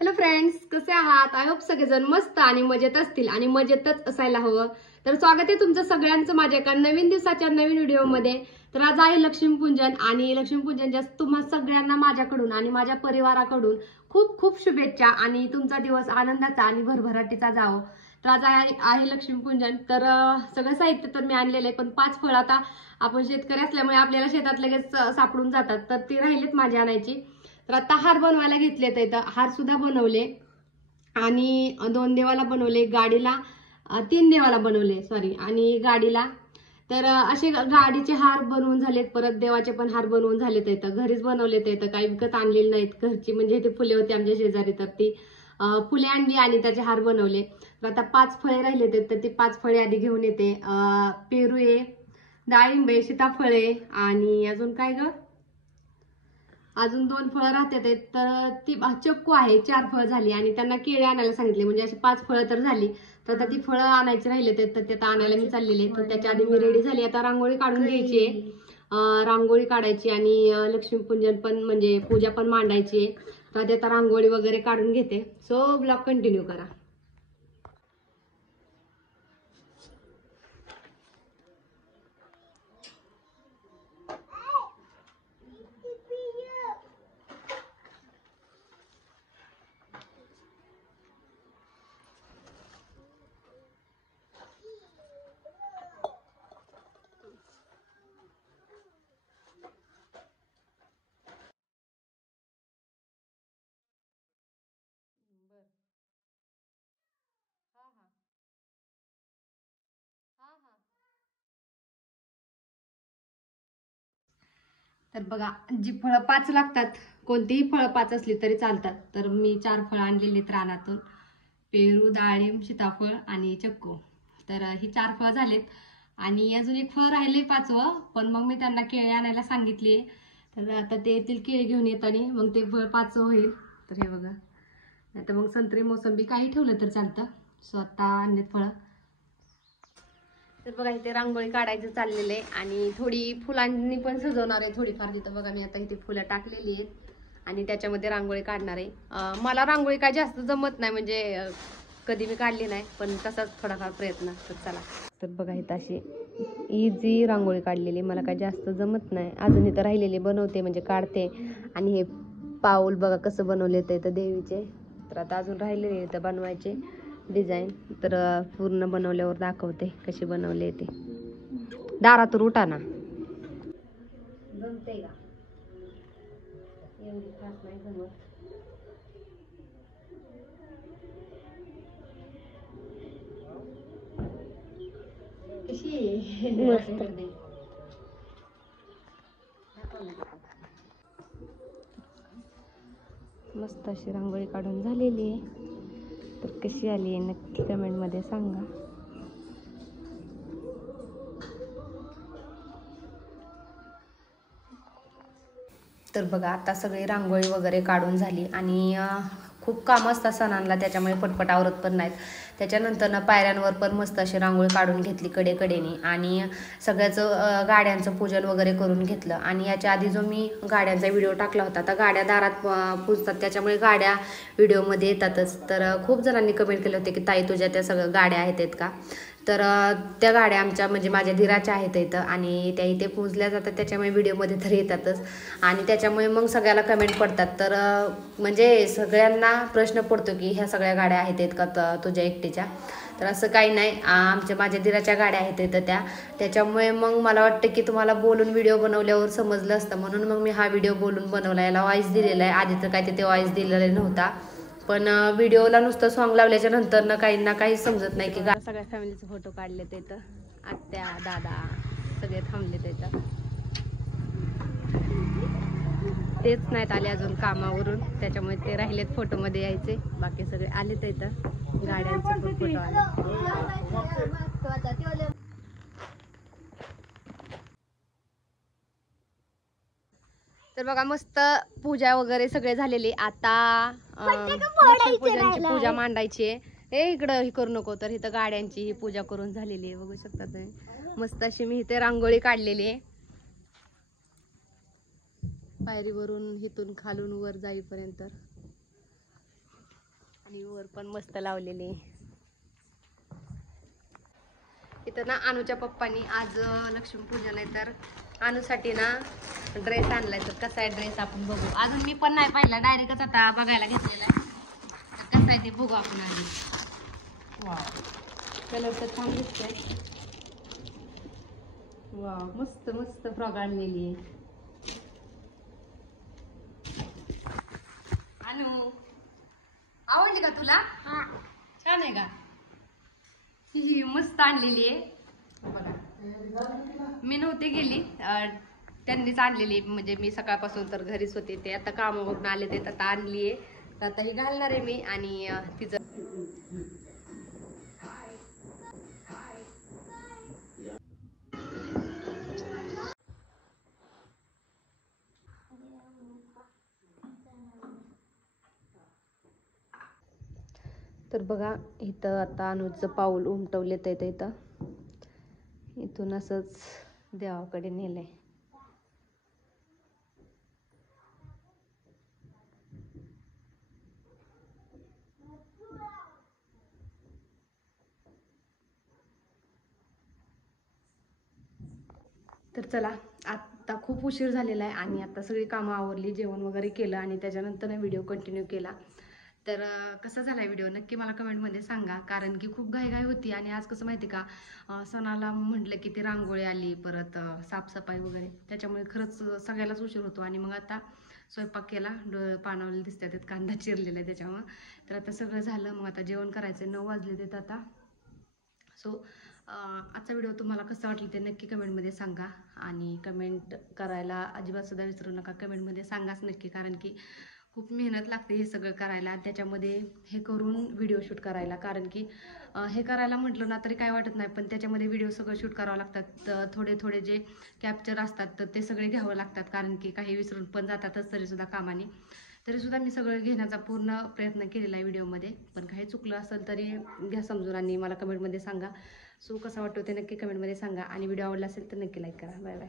Hello friends, कसे आहात? I hope सगळेजण मस्त आणि मजेत असतील आणि मजेतच असायला हवं. तर स्वागत आहे तुमचं सगळ्यांचं माझ्या एका नवीन दिवसाच्या नवीन व्हिडिओमध्ये. तर आज आहे लक्ष्मीपूजन आणि लक्ष्मीपूजनच्या तुम्हा सगळ्यांना माझ्याकडून आणि माझ्या परिवाराकडून खूप खूप शुभेच्छा आणि तुमचा दिवस आनंदाचा आणि भरभराटीचा जावो. तर आज आहे लक्ष्मीपूजन. तर सगळं साहित्य तर मी आणलेलं आहे, पण 5 फळ आता आपण शेतकरी असल्यामुळे आपल्याला शेतात लगेच सापडून जातात, तर ती राहिलेत माझी आणायची. तर आता हार बनवायला घेतले, तर हार सुद्धा बनवले आणि 2 देवाला बनवले, गाडीला 3 देवाला बनवले सॉरी, आणि गाडीला. तर असे गाडीचे हार बनवून झालेत, परत देवाचे पण हार बनवून झालेत. इथं घरीच बनवलेत, इथं काही विकत आणलेले नाहीत. घरची म्हणजे ते फुले होती आमच्या शेजारी, तर ती फुले आणली आणि त्याचे हार बनवले. तर आता 5 फळे राहिलेत, तर ती 5 फळे आधी घेऊन येते. पेरू आहे, डाळिंबे, सीताफळे आणि अजून काय ग, अजून 2 फळं राहतात. तर ती चक्कू आहे, 4 फळं झाली आणि त्यांना केळी आणायला सांगितले, म्हणजे अशी 5 फळं तर झाली. तर आता ती फळं आणायची राहिले, तर ते आणायला मी चाललेले. तर त्याच्या आधी मी रेडी झाली, आता रांगोळी काढून घ्यायची आहे. रांगोळी काढायची आणि लक्ष्मीपूजन पण म्हणजे पूजा पण मांडायची आहे. तर आता रांगोळी वगैरे काढून घेते. सो ब्लॉग कंटिन्यू करा. तर बघा, जी फळं 5 लागतात, कोणतीही फळं 5 असली तरी चालतात. तर मी 4 फळं आणलेली रानातून, पेरू, डाळिंब, सीताफळ आणि चक्कू. तर ही 4 फळं झालेत आणि अजून एक फळ राहिले 5वं, पण मग मी त्यांना केळी आणायला सांगितली. तर आता ते येतील केळी घेऊन येताना, मग ते फळ 5वं होईल. तर हे बघा, आता मग संत्री, मोसंबी काही ठेवलं तर चालतं. स्वतः आणलेत फळं. तर बघा, इथे रांगोळी काढायचं चाललेलं आहे आणि थोडी फुलांनी पण सजवणार आहे थोडीफार. तिथं बघा, मी आता इथे फुलं टाकलेली आहेत आणि त्याच्यामध्ये रांगोळी काढणार आहे. मला रांगोळी काय जास्त जमत नाही, म्हणजे कधी मी काढली नाही, पण तसाच थोडाफार प्रयत्न. तर चला. तर बघा, इथं अशी इझी रांगोळी काढलेली, मला काय जास्त जमत नाही. अजून इथं राहिलेली बनवते, म्हणजे काढते. आणि हे पाऊल बघा कसं बनवले ते तर देवीचे. तर आता अजून राहिलेले इथं बनवायचे डिझाईन. तर पूर्ण बनवल्यावर दाखवते कशी बनवले ते. दारातून उठा ना. जमते का? एवढी खास नाही जमत. कशी मस्त अशी रांगोळी काढून झालेली आहे. तर कशी आली आहे नक्की कमेंटमध्ये सांगा. तर बघा, आता सगळी रांगोळी वगैरे काढून झाली आणि खूप कामं असतात सणांना, त्याच्यामुळे पटपट आवरत पण नाहीत. त्याच्यानंतर पायऱ्यांवर पण मस्त अशी रांगोळी काढून घेतली कडेकडेने आणि सगळ्याचं गाड्यांचं पूजन वगैरे करून घेतलं. आणि याच्या आधी जो मी गाड्यांचा व्हिडिओ टाकला होता, आता गाड्या दारात पूजतात, त्याच्यामुळे गाड्या व्हिडिओमध्ये येतातच. तर खूप जणांनी कमेंट केले होते की ताई तुझ्या त्या सगळ्या गाड्या आहेत का. तर त्या गाड्या आमच्या म्हणजे माझ्या धीराच्या आहेत इथं आणि त्या इथे पूजल्या जातात, त्याच्यामुळे व्हिडिओमध्ये तर येतातच. आणि त्याच्यामुळे मग सगळ्याला कमेंट पडतात. तर म्हणजे सगळ्यांना प्रश्न पडतो की ह्या सगळ्या गाड्या आहेत का तुझ्या एकटीच्या. तर असं काही नाही, माझ्या धीराच्या गाड्या आहेत इथं त्याच्यामुळे मग मला वाटतं की तुम्हाला बोलून व्हिडिओ बनवल्यावर समजलं असतं, म्हणून मग मी हा व्हिडिओ बोलून बनवला. याला व्हॉइस दिलेला आहे, आधी तर काय तिथे व्हॉइस दिलेला नव्हता, पण व्हिडिओला नुसतं सॉन्ग लावल्याच्या नंतर ना काहीच समजत नाही की सगळ्या फॅमिलीचे फोटो काढले. तिथं आत्या, दादा सगळे थांबले तिथं. तेच नाहीत आले अजून कामावरून, त्याच्यामुळे ते राहिलेत फोटोमध्ये यायचे. बाकी सगळे आलेत इथं, गाड्यांचे पण फोटो आले. तर बघा, मस्त पूजा वगैरे सगळे झालेली. आता लक्ष्मीपूजनची पूजा मांडायची आहे. हे इकडं ही करू नको. तर इथं गाड्यांची ही पूजा करून झालेली आहे, बघू शकता तुम्ही. मस्त अशी मी इथे रांगोळी काढलेली आहे, पायरीवरून इथून खालून वर जाईपर्यंत. आणि वर पण मस्त लावलेली. इथं ना अनुच्या पप्पानी आज लक्ष्मीपूजन आहे तर अनुसाठी ना ड्रेस आणलाय. तर कसा आहे ड्रेस आपण बघू. अजून मी पण नाही पाहिला, डायरेक्टच आता बघायला घेतलेला आहे. तर कसं आहे ते बघू आपण आधी. वाव, कलर तर छान दिसतोय. वाव, मस्त मस्त फ्रॉक आणलेली आहे. अनु, आवडली का तुला? छान आहे का? ही मस्त आणलेली आहे बघा. मी नव्हते गेली, त्यांनीच आणलेली. म्हणजे मी सकाळपासून तर घरीच होते. ते आता कामावरून आले ते आता आणली आहे. तर आता ही घालणार आहे मी. आणि तिचं तर बघा इथं आता अनुचं पाऊल उमटवलेत आहे. इथं इथून असंच देवाकडे नेलंय. तर चला, आता खूप उशीर झालेला आहे आणि आता सगळी कामं आवरली, जेवण वगैरे केलं आणि त्याच्यानंतर व्हिडिओ कंटिन्यू केला. तर कसा झाला व्हिडिओ नक्की मला कमेंटमध्ये सांगा. कारण की खूप घाईघाई होती आणि आज कसं माहिती का, सणाला म्हटलं की ती रांगोळी आली, परत साफसफाई वगैरे, त्याच्यामुळे खरंच सगळ्यालाच उशीर होतो. आणि मग आता स्वयंपाक केला, पानावले दिसतात, त्यात कांदा चिरलेला आहे त्याच्यामुळं. तर आता सगळं झालं, मग आता जेवण करायचं. 9 वाजले देत आता. सो आजचा व्हिडिओ तुम्हाला कसा वाटला ते नक्की कमेंटमध्ये सांगा. आणि कमेंट करायला अजिबात सुद्धा विसरू नका. कमेंटमध्ये सांगाच नक्की, कारण की खूप मेहनत लागते हे सगळं करायला, त्याच्यामध्ये हे करून व्हिडिओ शूट करायला. कारण की हे करायला म्हटलं ना तरी काय वाटत नाही, पण त्याच्यामध्ये व्हिडिओ सगळं शूट करावं लागतात. थोडे थोडे जे कॅप्चर असतात तर ते सगळे घ्यावं लागतात. कारण की काही विसरून पण जातातच तरीसुद्धा कामाने. तरीसुद्धा मी सगळं घेण्याचा पूर्ण प्रयत्न केलेला आहे व्हिडिओमध्ये. पण काही चुकलं असेल तरी घ्या समजून आणि मला कमेंटमध्ये सांगा. सो कसा वाटतो ते नक्की कमेंटमध्ये सांगा. आणि व्हिडिओ आवडला असेल तर नक्की लाईक करा. Bye bye.